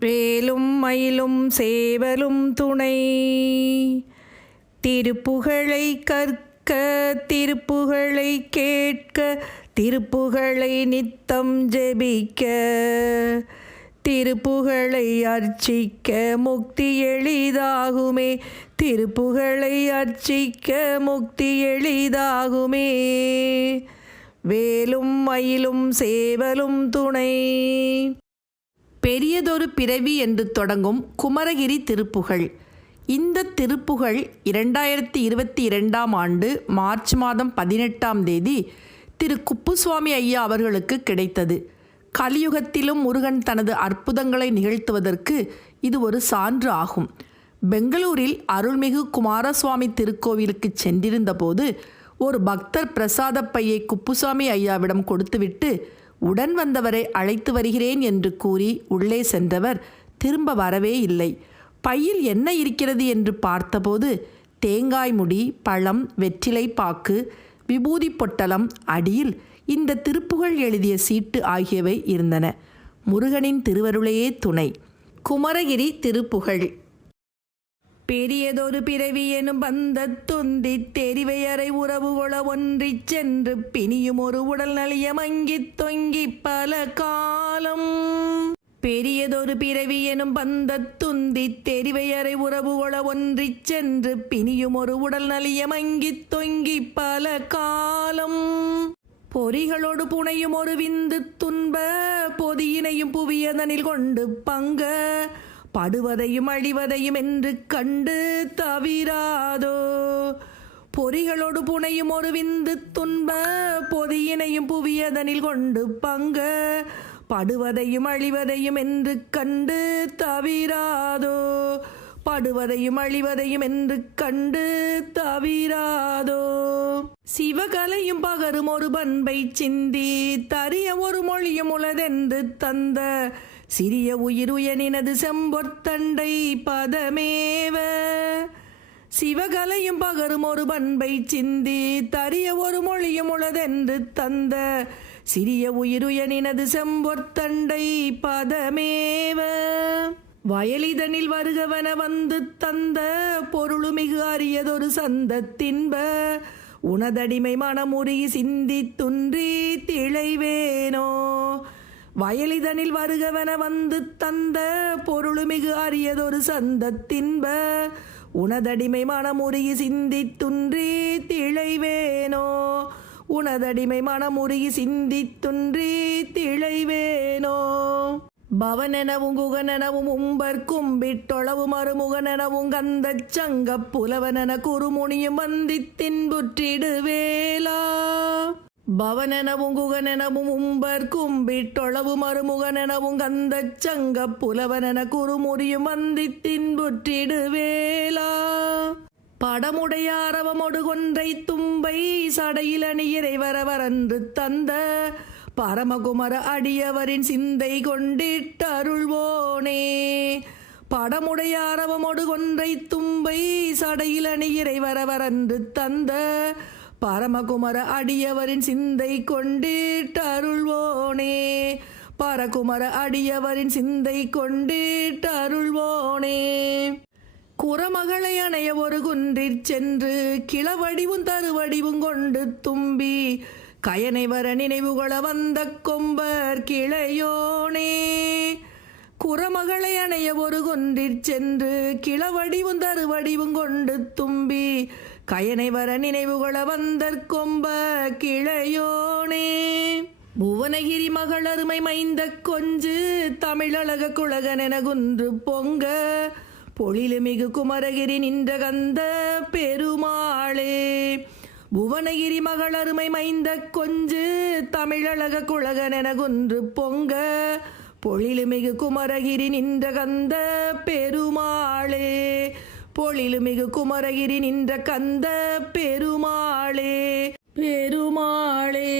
வேலும் மயிலும் சேவலும் துணை. திருப்புகழை கற்க திருப்புகழை கேட்க திருப்புகழை நித்தம் ஜெபிக்க. திருப்புகழை அர்ச்சிக்க முக்தி எளிதாகுமே. திருப்புகழை அர்ச்சிக்க முக்தி எளிதாகுமே. வேலும் மயிலும் சேவலும் துணை. பெரியதொரு பிறவி என்று தொடங்கும் குமரகிரி திருப்புகழ். இந்த திருப்புகழ் இரண்டாயிரத்தி இருபத்தி இரண்டாம் ஆண்டு மார்ச் மாதம் பதினெட்டாம் தேதி திரு குப்புசுவாமி ஐயா அவர்களுக்கு கிடைத்தது. கலியுகத்திலும் முருகன் தனது அற்புதங்களை நிகழ்த்துவதற்கு இது ஒரு சான்று ஆகும். பெங்களூரில் அருள்மிகு குமாரசுவாமி திருக்கோவிலுக்கு சென்றிருந்தபோது ஒரு பக்தர் பிரசாத பையை குப்புசாமி ஐயாவிடம் கொடுத்துவிட்டு உடன் வந்தவரை அழைத்து வருகிறேன் என்று கூறி உள்ளே சென்றவர் திரும்ப வரவே இல்லை. பையில் என்ன இருக்கிறது என்று பார்த்தபோது தேங்காய் முடி பழம் வெற்றிலை பாக்கு விபூதி பொட்டலம் அடியில் இந்த திருப்புகழ் எழுதிய சீட்டு ஆகியவை இருந்தன. முருகனின் திருவருளையே துணை. குமரகிரி திருப்புகழ் பெரியதொரு பிறவி எனும் பந்த துந்தி தெரிவையறை உறவு கொள ஒன்றிச் சென்று பிணியும் ஒரு உடல் நலிய மங்கித் தொங்கி பல காலம். பெரியதொரு பிறவி எனும் பந்த துந்தி தெரிவையறை உறவு கொள ஒன்றிச் சென்று பிணியும் ஒரு உடல் நலிய மங்கித் தொங்கி பல காலம். பொறிகளோடு புனையும் ஒரு விந்து துன்ப பொதியினையும் புவியதனில் கொண்டு பங்க படுவதையும் அழிவதையும் என்று கண்டு தவிராதோ? பொறிகளோடு புனையும் ஒரு விந்து துன்ப பொதியினையும் புவியதனில் கொண்டு பங்க படுவதையும் அழிவதையும் என்று கண்டு தவிராதோ? படுவதையும் அழிவதையும் என்று கண்டு தவிராதோ? சிவகலையும் பகரும் ஒரு பண்பை சிந்தி தரிய ஒரு மொழியும் உளதென்று தந்த சிறிய உயிருயனினது செம்பொத்தண்டை பதமேவ. சிவகலையும் பகரும் ஒரு பண்பை சிந்தி தரிய ஒரு மொழியும் உளதென்று தந்த. சிறிய உயிருயனினது செம்பொத்தண்டை பதமேவ. வயலிதனில் வருகவன வந்து தந்த பொருளுமிகு அரியதொரு சந்த தின்ப. உனதடிமை மனமுறி சிந்தி துன்றி திளைவேனோ. வயலிதனில் வருகவன வந்து தந்த பொருளுமிகு அரியதொரு சந்தத்தின்ப உனதடிமை மனமுருகி சிந்தி துன்றி திளைவேனோ? உனதடிமை மனமுருகி சிந்தி துன்றி திளைவேனோ? பவனெனவும் குகனெனவும் உம்பர் கும்பிட்டொளவு அருமுகனெனவும் கந்தச் சங்க புலவனென குறுமுனியும் வந்தித்தின்புற்றிடுவேலா பவனெனவும் குகனெனவும் உம்பர் கும்பிட்டொளவு மறுமுகனெனவும் கந்தச் சங்க புலவனென குறுமுறியும் வந்தித் தின்புற்றிடுவேலா படமுடைய அரவமொடு கொன்றை தும்பை சடையில் அணியரை வரவரன்று தந்த பரமகுமர அடியவரின் சிந்தை கொண்டிட்டருள்வோனே படமுடைய அரவமொடு கொன்றை தும்பை சடையில் அணியரை வரவரன்று தந்த பரமகுமர அடியவரின் சிந்தை கொண்டிட்டருள்வோனே. பரகுமர அடியவரின் சிந்தை கொண்டிட்டருள்வோனே. குறமகளை அணைய ஒரு குன்றிற் சென்று கிளவடிவும் தருவடிவும் கொண்டு தும்பி கயனை வர நினைவுகள வந்த கொம்பர் கிளையோனே. குறமகளை அணைய ஒரு குன்றிற் சென்று கிளவடிவும் தருவடிவும் கொண்டு தும்பி கயனை வர நினைவுகள வந்தற் கொம்ப கிளையோனே. புவனகிரி மகளருமை மைந்த கொஞ்சு தமிழழக குலகனென குன்று பொங்க பொழிலுமிகு குமரகிரி நின்ற கந்த பெருமாளே. புவனகிரி மகளருமை மைந்த கொஞ்சு தமிழழக என குன்று பொங்க பொழிலுமிகு குமரகிரி நின்ற கந்த பெருமாளே. பொழிலுமிகு குமரகிரி நின்ற கந்த பெருமாளே பெருமாளே.